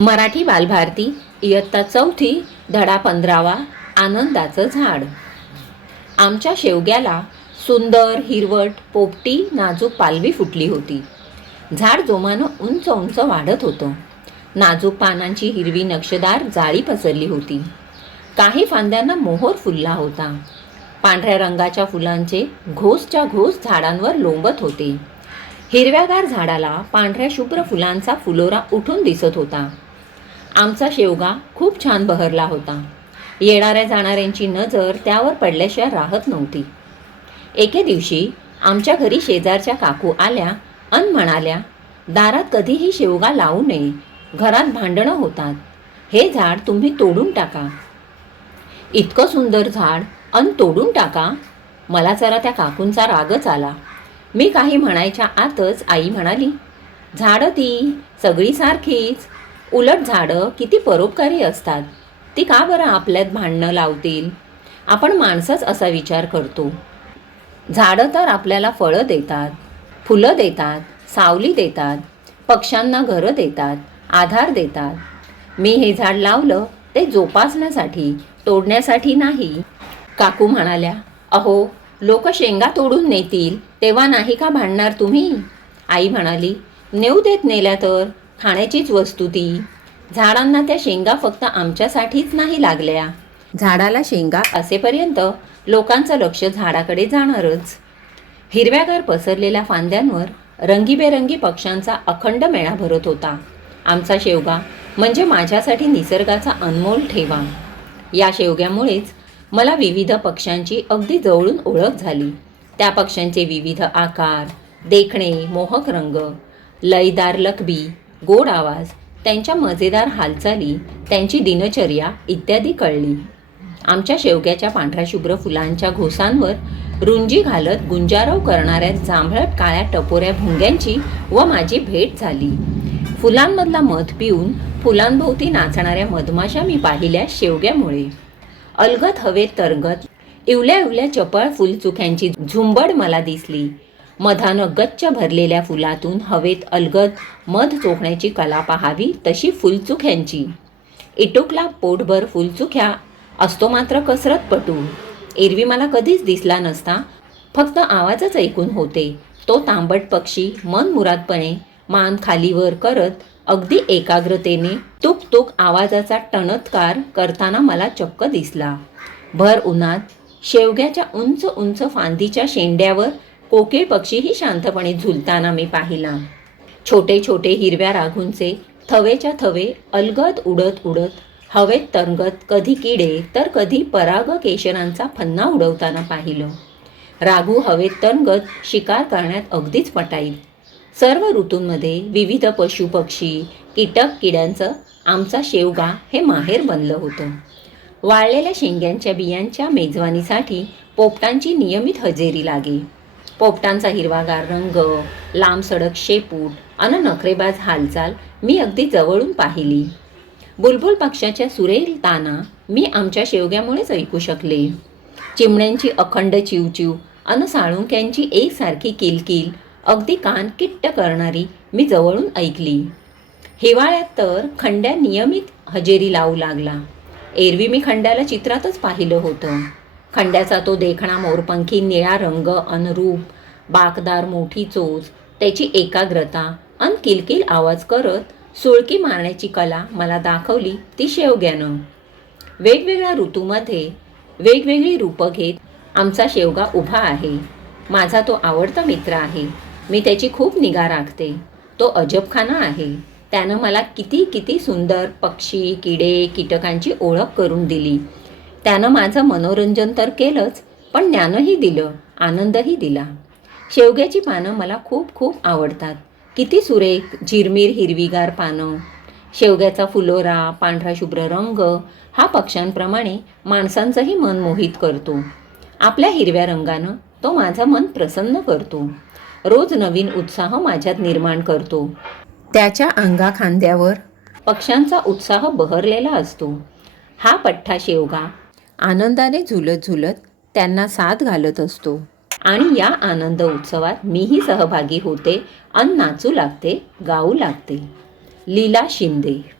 मराठी बालभारती इयत्ता चौथी धडा 15वा आनंदाचं झाड. आमच्या शेवग्याला सुंदर हिरवट पोपटी नाजूक पालवी फुटली होती. झाड जोमानं उंच उंच वाढत होतं. नाजूक पानांची हिरवी नक्षदार जाळी पसरली होती. काही फांद्यांना मोहर फुलला होता. पांढऱ्या रंगाच्या फुलांचे घोसच्या घोस झाडांवर लोंबत होते. हिरव्यागार झाडाला पांढऱ्या शुभ्र फुलांचा फुलोरा उठून दिसत होता. आमचा शेवगा खूप छान बहरला होता. येणाऱ्या जाणाऱ्यांची नजर त्यावर पडल्याशिवाय राहत नव्हती. एके दिवशी आमच्या घरी शेजारच्या काकू आल्या अन म्हणाल्या, दारात कधीही शेवगा लावू नये, घरात भांडणं होतात. हे झाड तुम्ही तोडून टाका. इतकं सुंदर झाड अन तोडून टाका. मला जरा त्या काकूंचा रागच आला. मी काही म्हणायच्या आतच आई म्हणाली, झाडं ती सगळी सारखीच. उलट झाडं किती परोपकारी असतात. ती का बरं आपल्यात भांडणं लावतील? आपण माणसंच असा विचार करतो. झाडं तर आपल्याला फळं देतात, फुलं देतात, सावली देतात, पक्ष्यांना घरं देतात, आधार देतात. मी हे झाड लावलं ते जोपासण्यासाठी, तोडण्यासाठी नाही. काकू म्हणाल्या, अहो लोक शेंगा तोडून नेतील तेव्हा नाही का भांडणार तुम्ही? आई म्हणाली, नेऊ देत, नेल्या तर खाण्याचीच वस्तू ती. झाडांना त्या शेंगा फक्त आमच्यासाठीच नाही लागल्या. झाडाला शेंगा असेपर्यंत लोकांचं लक्ष झाडाकडे जाणारच. हिरव्यागार पसरलेल्या फांद्यांवर रंगीबेरंगी पक्ष्यांचा अखंड मेळा भरत होता. आमचा शेवगा म्हणजे माझ्यासाठी निसर्गाचा अनमोल ठेवा. या शेवग्यामुळेच मला विविध पक्ष्यांची अगदी जवळून ओळख झाली. त्या पक्ष्यांचे विविध आकार, देखणे, मोहक रंग, लयदार लकबी, गोड आवाज, त्यांच्या मजेदार हालचाली, त्यांची दिनचर्या इत्यादी कळली. आमच्या शेवग्याच्या पांढऱ्या शुभ्र फुलांच्या घोसांवर रुंजी घालत गुंजारव करणाऱ्या जांभळट काळ्या टपोऱ्या भुंग्यांची व माझी भेट झाली. फुलांमधला मध पिऊन फुलांभोवती नाचणाऱ्या मधमाशा मी पाहिल्या शेवग्यामुळे. अलगद हवेत तरंगत इवल्या इवल्या चपळ फुलचुक्यांची झुंबड मला दिसली. मधानं गच्च भरलेल्या फुलातून हवेत अलगद मध चोखण्याची कला पाहावी तशी फुलचुक्यांची. इटुकला पोटभर फुलचुक्या असतो मात्र कसरतपटू. एरवी मला कधीच दिसला नसता, फक्त आवाजच ऐकून होते. तो तांबट पक्षी मनमुरादपणे मान खालीवर करत अगदी एकाग्रतेने तुक तुक आवाजाचा टणत्कार करताना मला चक्क दिसला. भर उन्हात शेवग्याच्या उंच उंच फांदीच्या शेंड्यावर कोकिळ पक्षीही शांतपणे झुलताना मी पाहिला. छोटे छोटे हिरव्या राघूंचे थवेच्या थवे अलगद उडत उडत हवेत तरंगत कधी किडे तर कधी पराग केशरांचा फन्ना उडवताना पाहिलं. राघू हवेत तरंगत शिकार करण्यात अगदीच पटाईल. सर्व ऋतूंमध्ये विविध पशुपक्षी कीटक किड्यांचं आमचा शेवगा हे माहेर बनलं होतं. वाळलेल्या शेंग्यांच्या बियांच्या मेजवानीसाठी पोपटांची नियमित हजेरी लागे. पोपटांचा हिरवागार रंग, लांब सडक शेपूट अन नखरेबाज हालचाल मी अगदी जवळून पाहिली. बुलबुल पक्षाच्या सुरेल ताना मी आमच्या शेवग्यामुळेच ऐकू शकले. चिमण्यांची अखंड चिवचिव अन साळुंक्यांची एकसारखी किलकिल अगदी कान किट्ट करणारी मी जवळून ऐकली. हिवाळ्यात तर खंड्या नियमित हजेरी लावू लागला. एरवी मी खंड्याला चित्रातच पाहिलं होतं. खंड्याचा तो देखणा मोरपंखी निळा रंग अन रूप, बाकदार मोठी चोच, त्याची एकाग्रता अन किलकिल आवाज करत सुळकी मारण्याची कला मला दाखवली ती शेवग्यानं. वेगवेगळ्या ऋतूमध्ये वेगवेगळी रूपं घेत आमचा शेवगा उभा आहे. माझा तो आवडता मित्र आहे. मी त्याची खूप निगा राखते. तो अजबखाना आहे. त्यानं मला किती किती सुंदर पक्षी किडे कीटकांची ओळख करून दिली. त्यानं माझं मनोरंजन तर केलंच, पण ज्ञानही दिलं, आनंदही दिला. शेवग्याची पानं मला खूप खूप आवडतात. किती सुरेख झिरमीर हिरवीगार पानं. शेवग्याचा फुलोरा पांढरा शुभ्र रंग हा पक्ष्यांप्रमाणे माणसांचंही मन मोहित करतो. आपल्या हिरव्या रंगानं तो माझं मन प्रसन्न करतो. रोज नवीन उत्साह माझ्यात निर्माण करतो. त्याच्या अंगाखांद्यावर पक्ष्यांचा उत्साह बहरलेला असतो. हा पठ्ठा शेवगा आनंदाने झुलत झुलत त्यांना साथ घालत असतो. आणि या आनंद उत्सवात मीही सहभागी होते अन नाचू लागते, गाऊ लागते. लीला शिंदे.